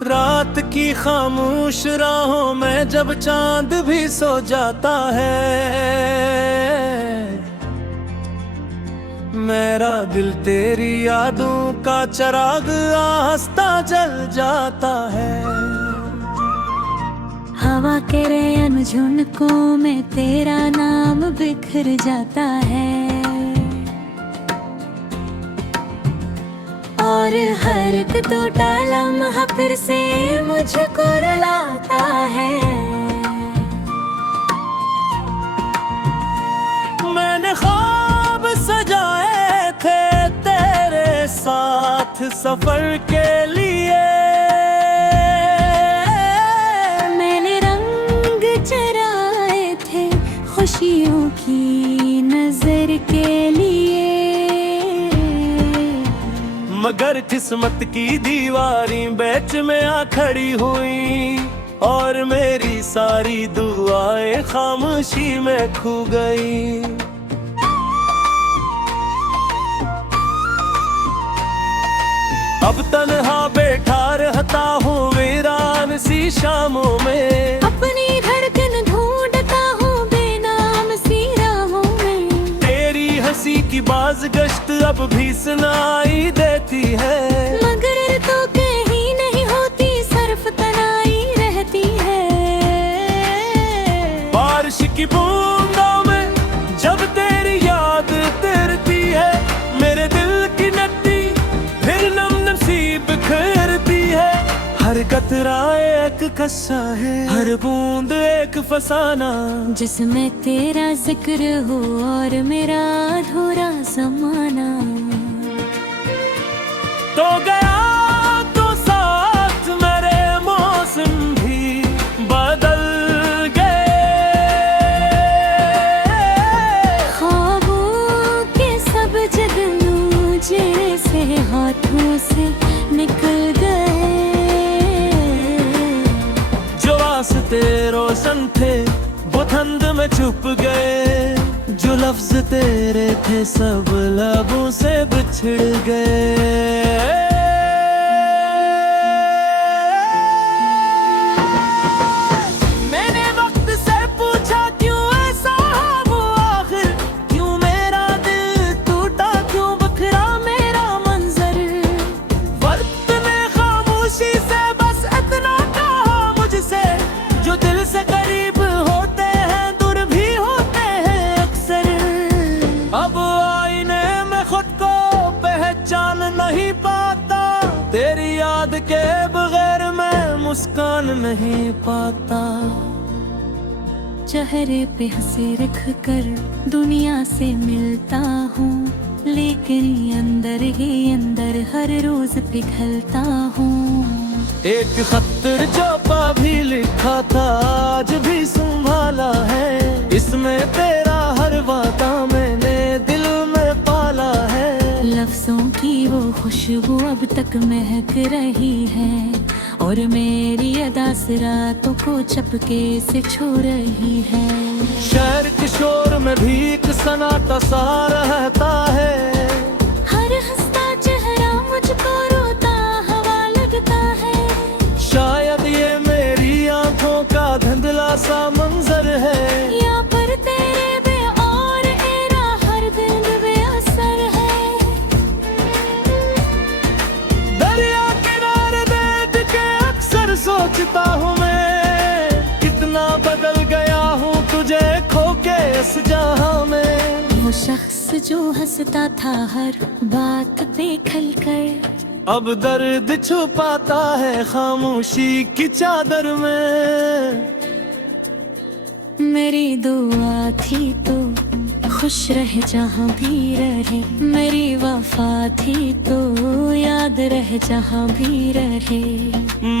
रात की खामोश राहों में जब चांद भी सो जाता है, मेरा दिल तेरी यादों का चिराग आस्ता जल जाता है। हवा के रेन झुनकों में तेरा नाम बिखर जाता है, और हर एक टूटा लम्हा फिर से मुझको रुलाता है। मैंने ख्वाब सजाए थे तेरे साथ सफर के लिए, मैंने रंग चराए थे खुशियों की नजर के लिए, मगर किस्मत की दीवारी बीच में आ खड़ी हुई, और मेरी सारी दुआएं खामोशी में खो गई। अब तन्हा बैठा रहता हूँ वीरान सी शामों में, अपनी धड़कन ढूंढता हूँ बेनाम सी राहों में। तेरी हंसी की बाज़गश्त अब भी सुनाई देती है, मगर तो कहीं नहीं होती, सिर्फ तनाई रहती है। बारिश की बूंदों में जब तेरी याद तैरती है, मेरे दिल की नदी फिर नम नसीब बिखरती है। हर कतरा एक कस्सा है, हर बूंद एक फसाना, जिसमें तेरा जिक्र हो और मेरा अधूरा ज़माना। तो गया तो साथ मेरे मौसम भी बदल गए, ख्वाबों के सब जगनू जैसे हाथों से निकल गए। जो वास्ते रोशन थे वो धुंध में छुप गए, जो लफ्ज तेरे थे सब लबों से बिछड़ गए। मैंने वक्त से पूछा क्यों ऐसा हुआ आखिर, क्यों मेरा दिल टूटा, क्यों बिखरा मेरा मंजर। वक्त ने खामोशी से बस इतना कहा मुझसे, जो दिल से करीब होते हैं दूर भी होते हैं अक्सर। अब आईने में खुद को पहचान नहीं पाता, तेरी याद के बगैर मैं मुस्कान नहीं पाता। चेहरे पे हंसी रख कर दुनिया से मिलता हूँ, लेकिन अंदर ही अंदर हर रोज पिघलता हूँ। एक खतर जो भी लिखा था आज भी संभाला है, इसमें तेरा हर वादा मैंने दिल में पाला है। लफ्जों की वो खुशबू अब तक महक रही है, और मेरी अदा से रातों को चपके से छू रही है। शहर के शोर में भी एक सन्नाटा सा रहता है, हर हंसता चेहरा मुझको रोता हवा लगता है। शायद ये मेरी आंखों का धुंधला सा मंजर है, या पर तेरे बे और एरा हर दिन बेअसर है। दरिया किनारे बैठ के अक्सर सोचता हूँ मैं, कितना बदल गया हूँ तुझे खो के इस जहां में। वो शख्स जो हंसता था हर बात पे खलकर, अब दर्द छुपाता है खामोशी की चादर में। मेरी दुआ थी तो खुश रहे जहाँ भी रहे, मेरी वफा थी तो याद रहे जहाँ भी रहे।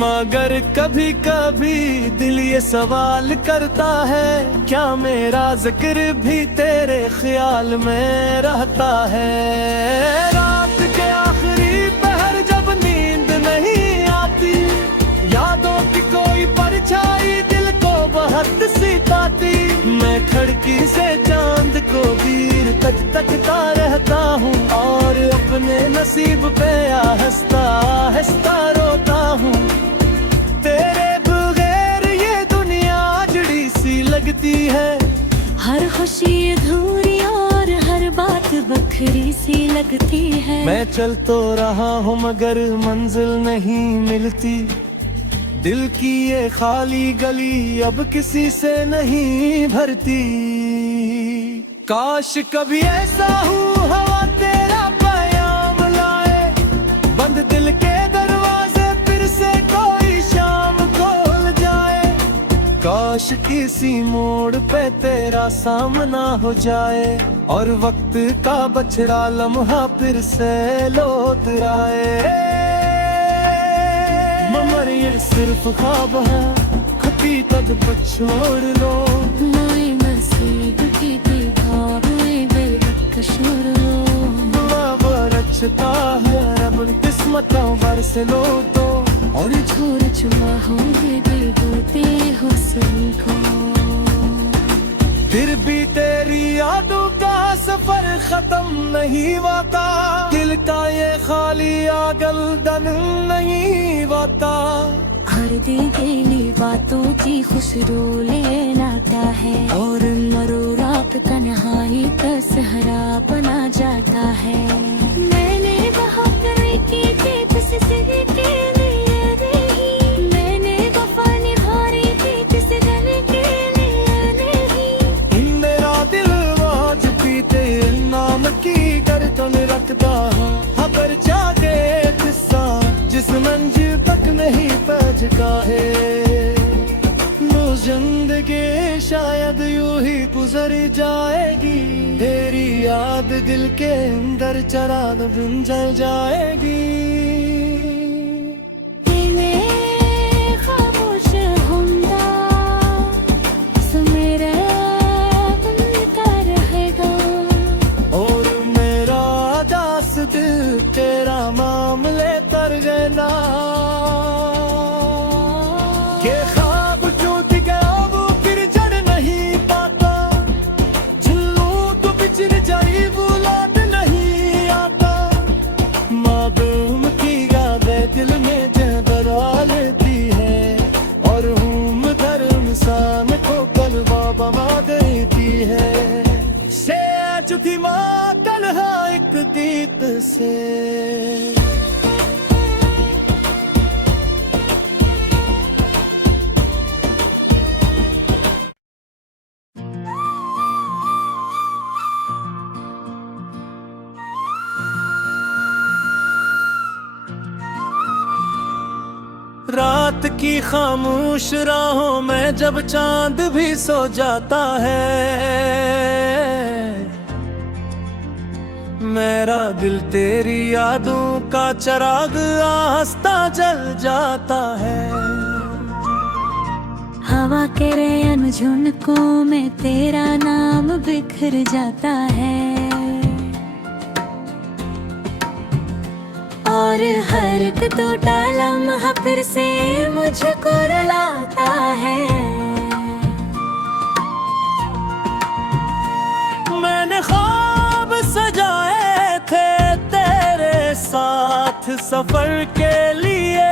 मगर कभी कभी दिल ये सवाल करता है, क्या मेरा जिक्र भी तेरे ख्याल में रहता है। रात के आखिरी पहर जब नींद नहीं आती, यादों की कोई परछाई दिल को बहुत सिताती, मैं खिड़की से चांद को तीर तक तकता रहता हूँ, और अपने नसीब पे आहिस्ता आहिस्ता रोता हूँ। खुशी अधूरी और हर बात बखरी सी लगती है। मैं चल तो रहा हूँ मगर मंजिल नहीं मिलती, दिल की ये खाली गली अब किसी से नहीं भरती। काश कभी ऐसा हूँ हवा तेरा पैगाम लाए, बंद दिल के दरवाजे फिर से कोई शाम खोल जाए। काश किसी मोड़ पे तेरा सामना हो जाए और वक्त का बछड़ा लम्हा फिर से लौट आए। मगर ये सिर्फ ख्वाब है, खपी तक छोड़ लो। मोए नसीब की ख्वाब में बेवकूफ लो। रचता है रब किस्मतों बरस लो तो, और छोड़ चुमा होंगे देते हुस्न को। फिर भी तेरी यादों का सफर खत्म नहीं होता, दिल का ये खाली आगलदन नहीं होता। हर दिल गेली बातों की खुशरू ले लाता है, और मरो रात तन्हाई का सहरा बना जाता है। मैंने बहुत की थी तुझसे के लिए नहीं, मैंने वफा निभाई थी तुझसे जाने के लिए नहीं। मेरा दिल आज भी तेरे नाम की गर्दन रखता है, खबर जागे किस्सा जिस मंजिल तक नहीं पहुंचता है। नो जिंदगी शायद यूं ही गुजर जाएगी, तेरी याद दिल के अंदर चराग बिन जल जाएगी। तेरा मामले तर गया के ख्वाब टूट गया वो फिर जड़ नहीं पाता, झुल्लू तो बिछड़ जाई बुलाद नहीं आता। मासूम की यादें दिल में जगरा लेती है, और हूम दर इंसान को कलवा बमा देती है। से चुकी माँ तन्हा एक दीद से। रात की खामोश राहों में जब चांद भी सो जाता है, मेरा दिल तेरी यादों का चिराग आस्ता जल जाता है। हवा के रेन झुनकों में तेरा नाम बिखर जाता है, और हर एक टूटा लम्हा फिर से मुझको रुलाता है। मैंने ख्वाब सजाए थे तेरे साथ सफर के लिए,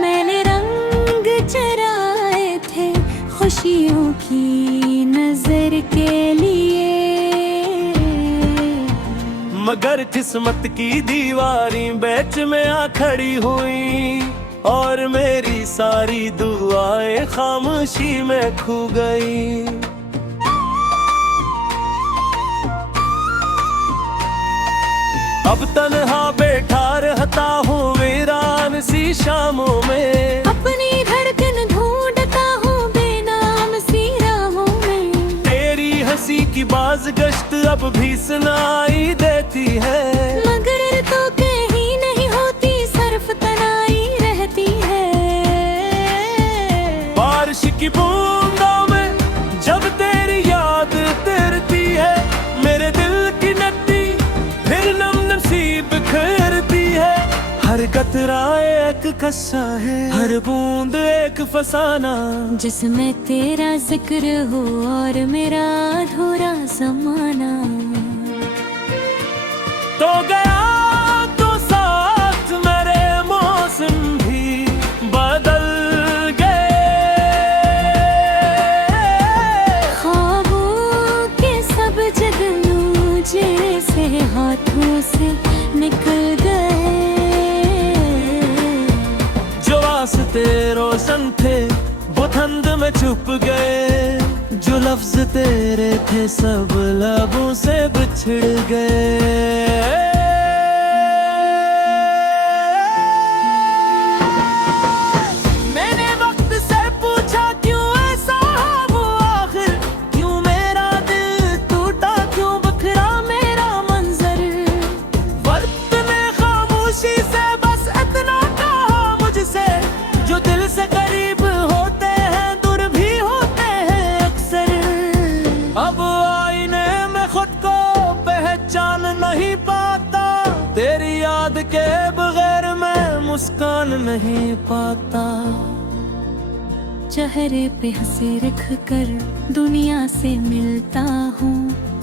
मैंने रंग चराए थे खुशियों की नजर के लिए। मगर किस्मत की दीवारी बीच में आ खड़ी हुई, और मेरी सारी दुआएं खामोशी में खो गई। अब तन्हा बैठा रहता हूँ वीरान सी शामों में, अपनी धड़कन ढूंढता हूँ बेनाम सी राहों में। तेरी हंसी की बाज गश्त अब भी सुनाई देती है, मगर तो कहीं नहीं होती सिर्फ तनाई रहती है। बारिश की बूंदों में जब तेरी याद तैरती है, मेरे दिल की नदी फिर नम नसीब बिखरती है। हर कतरा एक कस्सा है, हर बूंद एक फसाना, जिसमें तेरा जिक्र हो और मेरा अधूरा ज़माना। तो गया तो साथ मेरे मौसम भी बदल गए, वो धुंध में छुप गए जो लफ्ज तेरे थे, सब लबों से बिछड़ गए। मैंने वक्त से पूछा क्यों ऐसा हुआ आखिर, क्यों मेरा दिल टूटा, क्यों बिखरा मेरा मंजर। वक्त ने खामोशी से बस इतना कहा मुझसे, जो दिल से करीब होते हैं दूर भी होते हैं अक्सर। अब आईने में खुद को पहचान नहीं पाता, तेरी याद के बगैर मैं मुस्कान नहीं पाता। चेहरे पे हंसी रख कर दुनिया से मिलता हूँ,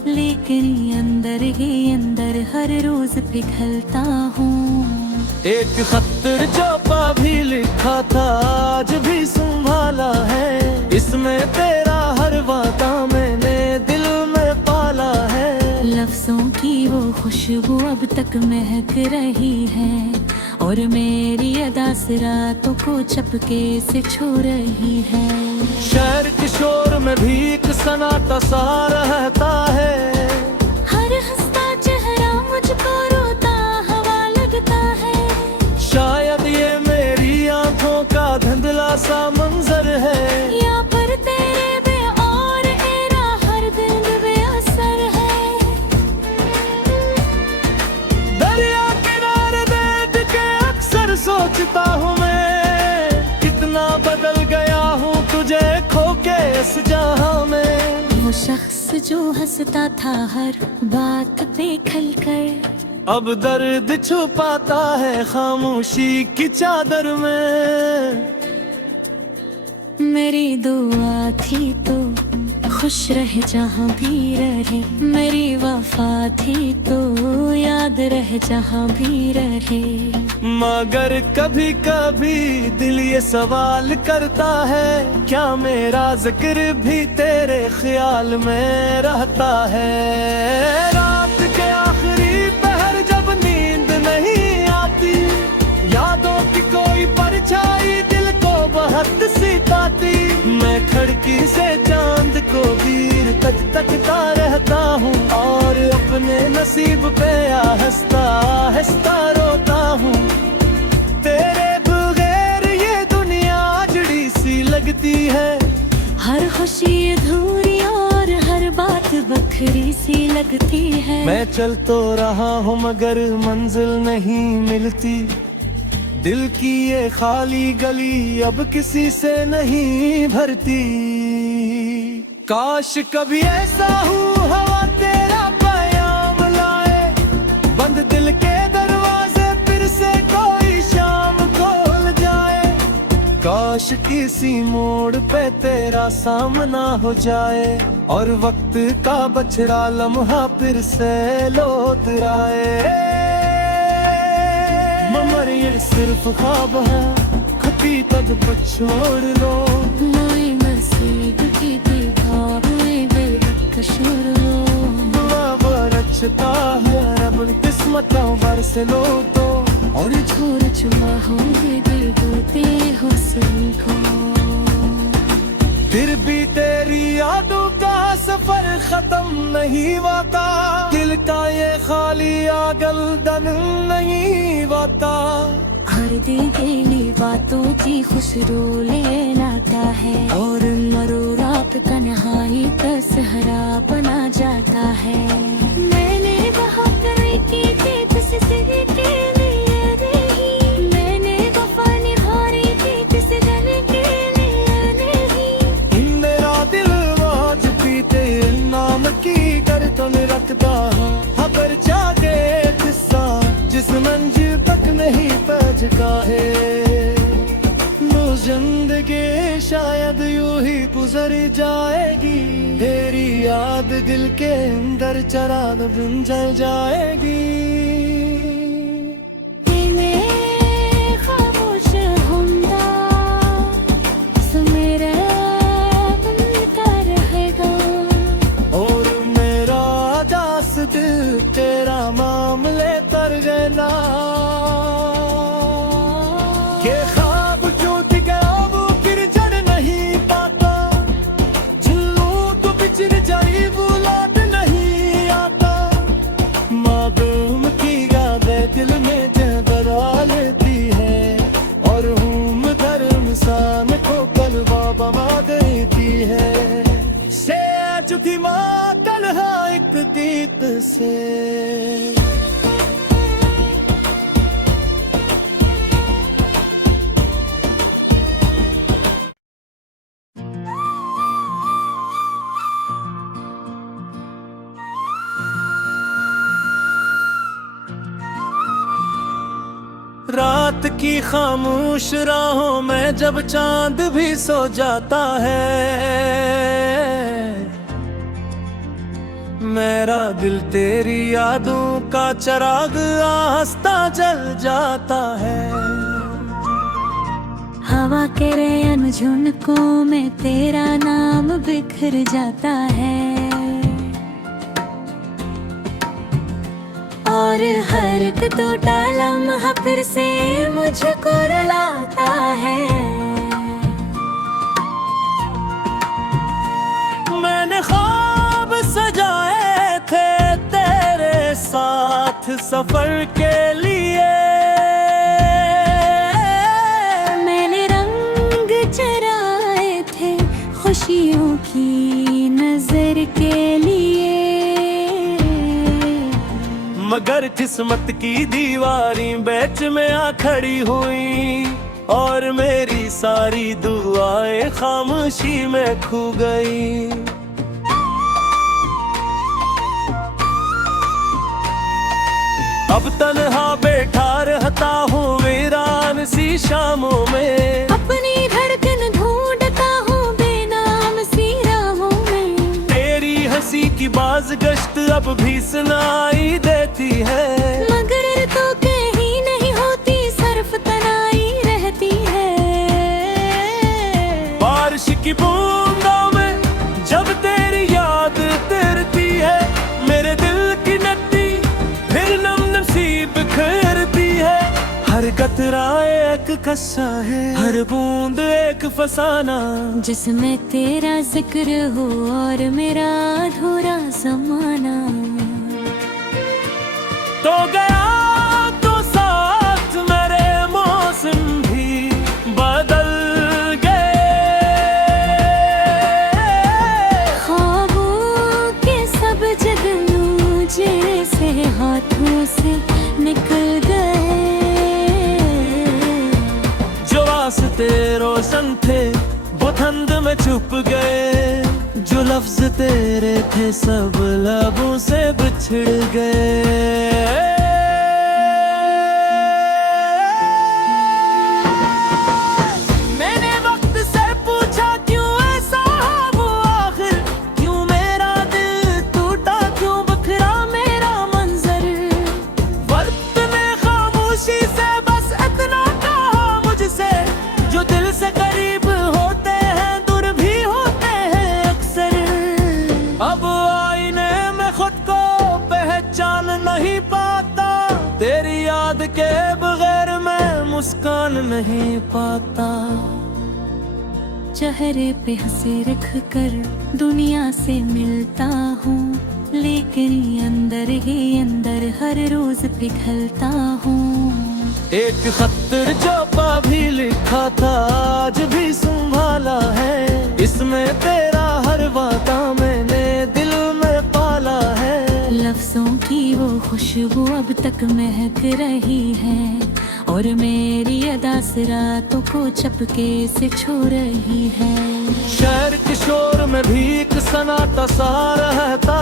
लेकिन अंदर ही अंदर हर रोज पिघलता हूँ। एक खतर जो भी लिखा था आज भी संभाला है, इसमें तेरा हर वादा मैंने दिल में पाला है। लफ्जों की वो खुशबू अब तक महक रही है, और मेरी अदा से रातों को चपके से छू रही है। शहर के शोर में भी एक सन्नाटा सा रहता है, हर हंसता चेहरा मुझको रोता हवा लगता है। शायद ये मेरी आंखों का धुंधला सा मंजर है, या पर तेरे बे और मेरा हर दिन बेअसर है। दरिया किनारे बैठ के अक्सर सोचता हूँ मैं, कितना बदल गया हूँ तुझे खो के इस जहां में। वो शख्स जो हंसता था हर बात पे खलकर, अब दर्द छुपाता है खामोशी की चादर में। मेरी दुआ थी तो खुश रहे जहाँ भी रहे, मेरी वफा थी तो याद रहे जहाँ भी रहे। मगर कभी कभी दिल ये सवाल करता है, क्या मेरा जिक्र भी तेरे ख्याल में रहता है। रात के आखिरी पहर जब नींद नहीं आती, यादों की कोई परछाई दिल को बहुत सिताती, मैं खिड़की से चांद को गिर तक तकता रहता हूँ, और अपने नसीब पे हंसता हंसता रोता हूँ। तेरे बगैर ये दुनिया जड़ी सी लगती है, हर खुशी अधूरी और हर बात बखरी सी लगती है। मैं चल तो रहा हूँ मगर मंजिल नहीं मिलती, दिल की ये खाली गली अब किसी से नहीं भरती। काश कभी ऐसा हो हवा तेरा पैगाम लाए, बंद दिल के दरवाजे फिर से कोई शाम खोल जाए। काश किसी मोड़ पे तेरा सामना हो जाए, और वक्त का बछड़ा लम्हा फिर से लौट आए। मगर ये सिर्फ ख्वाब है, हकीकत को छोड़ लो। मोए नसीब की दिखाब में बेकसूर लो। दुआ बरसता है रब किस्मतों बरस लो तो, और छोड़ चुमा होंगे दे देते हुस्न को। फिर भी तेरी यादों का सफर खत्म नहीं होता, दिल का ये खाली आगलदन नहीं होता। हर दिल गली बातों की खुशबू ले लाता है, और मरो रात तन्हाई का सहरा बना जाता है। मैंने बहुत की थी तुझसे के लिए नहीं, मैंने वफा निभाई थी तुझसे के लिए नहीं। मेरा दिल आज भी तेरे नाम की गर्दन रखता है, खबर जागे किस्सा जिस मंजिल तक नहीं पहुंचता है। वो जिंदगी शायद यूं ही गुजर जाएगी, तेरी याद दिल के अंदर चराग बन जल जाएगी। तेरा मामले तर गया के ख्वाब क्यों गया वो फिर जड़ नहीं थी माँ तन्हा एक गीत से। रात की खामोश राहों में जब चांद भी सो जाता है, मेरा दिल तेरी यादों का चिराग आस्ता जल जाता है। हवा के रेन झुनकों में तेरा नाम बिखर जाता है, और हर एक टूटा लम्हा फिर से मुझको रुलाता है। मैंने ख्वाब सजाए थे तेरे साथ सफर के लिए, मैंने रंग चराए थे खुशियों की नजर के लिए, मगर किस्मत की दीवारी बीच में आ खड़ी हुई, और मेरी सारी दुआएं खामोशी में खो गई। अब तन्हा बैठा रहता हूँ वीरान सी शामों में, अपनी धड़कन ढूंढता हूँ बेनाम सी राहों में। तेरी हंसी की बाज गश्त अब भी सुनाई देती है, मगर तो कहीं नहीं होती सिर्फ तनाई रहती है। बारिश की बूंदों में जब तेरी याद तैरती है, मेरे दिल की नदी फिर नम नसीब बिखरती है। हर कतरा एक कस्सा है, हर बूंद एक फसाना, जिसमें तेरा जिक्र हो और मेरा अधूरा ज़माना। तो गया तो साथ मेरे मौसम भी बदल गए, ख्वाबों के सब जगनू जैसे हाथों से निकल गए। जो रास्ते रोशन थे वो धुंध में छुप गए, जो लफ्ज तेरे थे सब लबों से बिछड़ गए। मैंने वक्त से पूछा क्यों ऐसा हुआ आखिर, क्यों मेरा दिल टूटा, क्यों बिखरा मेरा मंजर। वक्त ने खामोशी से बस इतना कहा मुझसे, जो दिल से करीब होते हैं दूर भी होते हैं अक्सर। अब आईने में खुद को पहचान नहीं पाता, तेरी याद के बगैर मैं मुस्कान नहीं पाता। चेहरे पे हंसी रख कर दुनिया से मिलता हूँ, लेकिन अंदर ही अंदर हर रोज पिघलता हूँ। एक खतर जो भी लिखा था आज भी संभाला है, इसमें तेरा हर वादा मैंने दिल में पाला है। लफ्जों की वो खुशबू अब तक महक रही है, और मेरी अदा से रातों को चपके से छू रही है। शहर के शोर में भी एक सन्नाटा सा रहता